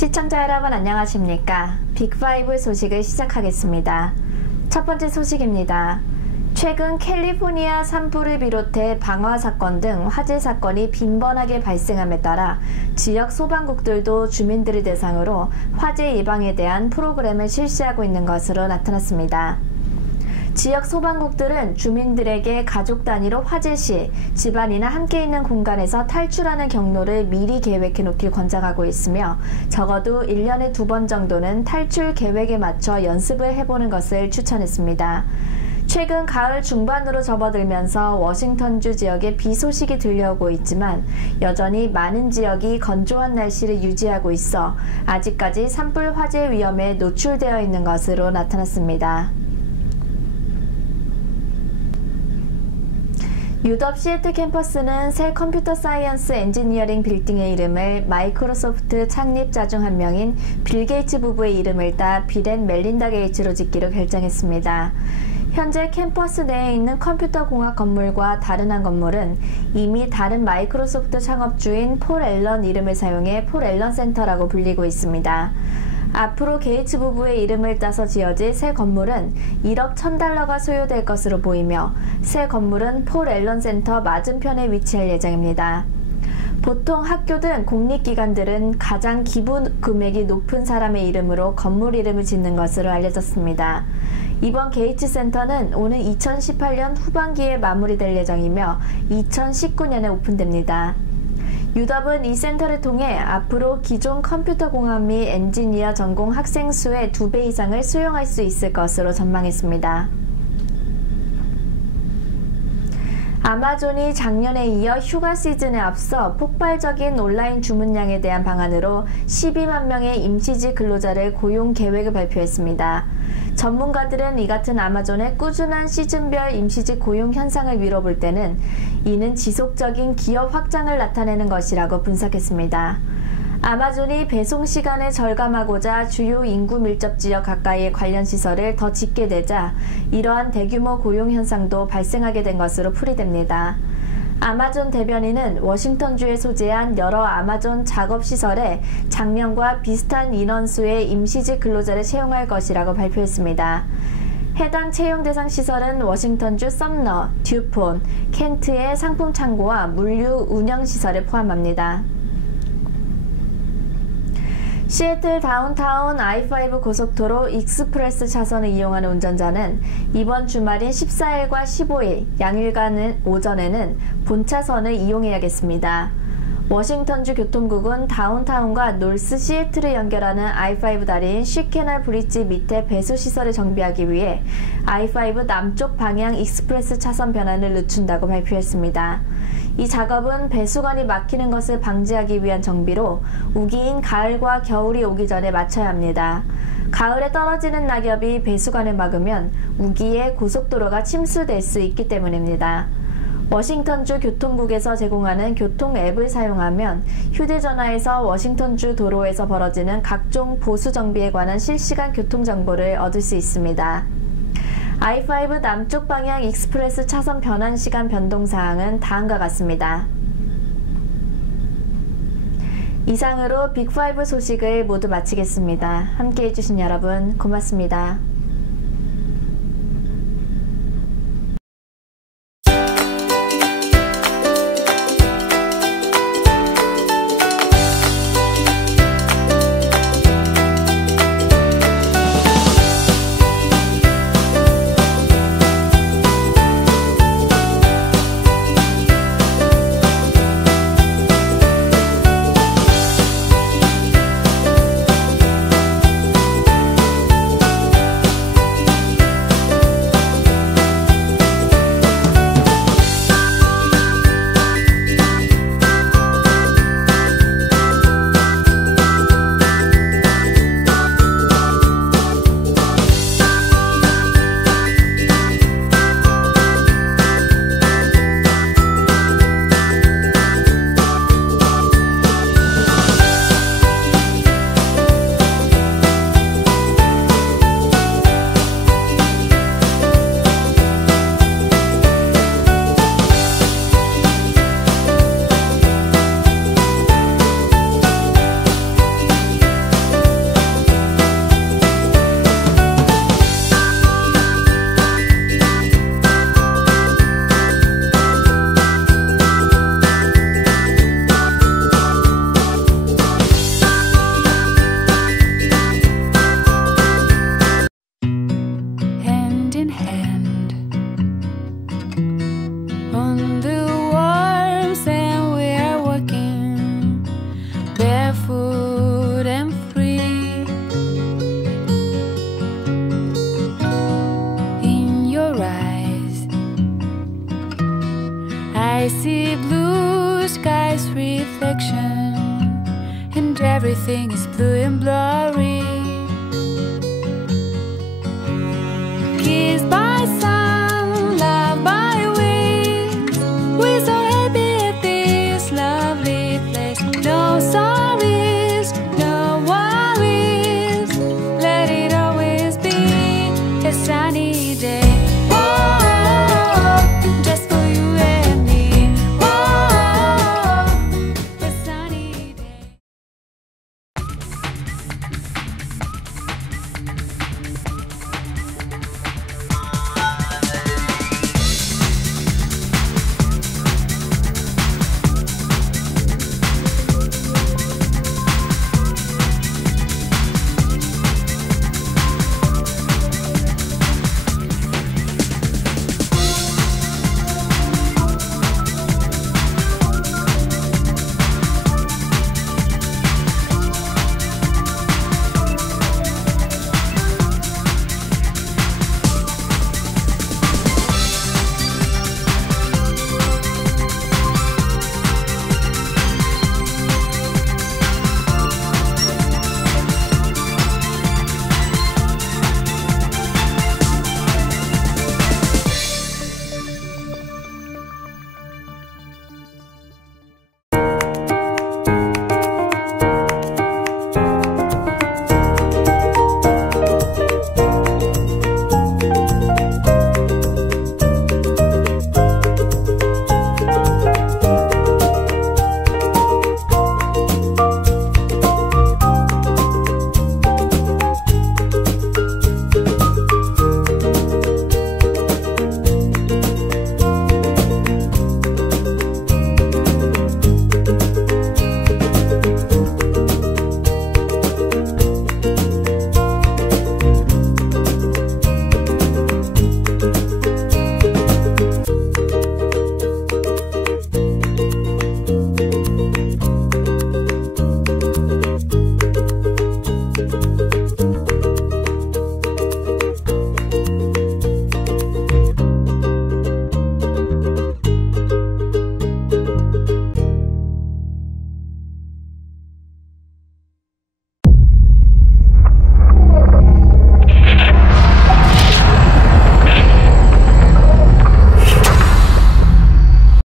시청자 여러분 안녕하십니까? 빅5 소식을 시작하겠습니다. 첫 번째 소식입니다. 최근 캘리포니아 산불을 비롯해 방화 사건 등 화재 사건이 빈번하게 발생함에 따라 지역 소방국들도 주민들을 대상으로 화재 예방에 대한 프로그램을 실시하고 있는 것으로 나타났습니다. 지역 소방국들은 주민들에게 가족 단위로 화재 시 집안이나 함께 있는 공간에서 탈출하는 경로를 미리 계획해 놓길 권장하고 있으며 적어도 1년에 2번 정도는 탈출 계획에 맞춰 연습을 해보는 것을 추천했습니다. 최근 가을 중반으로 접어들면서 워싱턴주 지역에 비 소식이 들려오고 있지만 여전히 많은 지역이 건조한 날씨를 유지하고 있어 아직까지 산불 화재 위험에 노출되어 있는 것으로 나타났습니다. 유덥 시애틀 캠퍼스는 새 컴퓨터 사이언스 엔지니어링 빌딩의 이름을 마이크로소프트 창립자 중 한 명인 빌 게이츠 부부의 이름을 따 빌 앤 멜린다 게이츠로 짓기로 결정했습니다. 현재 캠퍼스 내에 있는 컴퓨터 공학 건물과 다른 한 건물은 이미 다른 마이크로소프트 창업주인 폴 앨런 이름을 사용해 폴 앨런 센터라고 불리고 있습니다. 앞으로 게이츠 부부의 이름을 따서 지어질 새 건물은 1억 $1,000가 소요될 것으로 보이며 새 건물은 폴 앨런 센터 맞은편에 위치할 예정입니다. 보통 학교 등 공립기관들은 가장 기본 금액이 높은 사람의 이름으로 건물 이름을 짓는 것으로 알려졌습니다. 이번 게이츠 센터는 오는 2018년 후반기에 마무리될 예정이며 2019년에 오픈됩니다. 유덥은 이 센터를 통해 앞으로 기존 컴퓨터 공학 및 엔지니어 전공 학생 수의 2배 이상을 수용할 수 있을 것으로 전망했습니다. 아마존이 작년에 이어 휴가 시즌에 앞서 폭발적인 온라인 주문량에 대한 방안으로 12만 명의 임시직 근로자를 고용 계획을 발표했습니다. 전문가들은 이 같은 아마존의 꾸준한 시즌별 임시직 고용 현상을 미뤄볼 때는 이는 지속적인 기업 확장을 나타내는 것이라고 분석했습니다. 아마존이 배송 시간을 절감하고자 주요 인구 밀접 지역 가까이의 관련 시설을 더 짓게 되자 이러한 대규모 고용 현상도 발생하게 된 것으로 풀이됩니다. 아마존 대변인은 워싱턴주에 소재한 여러 아마존 작업시설에 작년과 비슷한 인원수의 임시직 근로자를 채용할 것이라고 발표했습니다. 해당 채용 대상 시설은 워싱턴주 썸너, 듀폰, 켄트의 상품 창고와 물류 운영 시설을 포함합니다. 시애틀 다운타운 I-5 고속도로 익스프레스 차선을 이용하는 운전자는 이번 주말인 14일과 15일 양일간 오전에는 본차선을 이용해야겠습니다. 워싱턴주 교통국은 다운타운과 놀스 시애틀을 연결하는 I-5 다리인 쉬캐널 브릿지 밑에 배수시설을 정비하기 위해 I-5 남쪽 방향 익스프레스 차선 변환을 늦춘다고 발표했습니다. 이 작업은 배수관이 막히는 것을 방지하기 위한 정비로 우기인 가을과 겨울이 오기 전에 마쳐야 합니다. 가을에 떨어지는 낙엽이 배수관을 막으면 우기에 고속도로가 침수될 수 있기 때문입니다. 워싱턴주 교통국에서 제공하는 교통 앱을 사용하면 휴대전화에서 워싱턴주 도로에서 벌어지는 각종 보수 정비에 관한 실시간 교통 정보를 얻을 수 있습니다. I-5 남쪽 방향 익스프레스 차선 변환 시간 변동 사항은 다음과 같습니다. 이상으로 빅5 소식을 모두 마치겠습니다. 함께 해주신 여러분 고맙습니다. reflection, and everything is blue and blurry.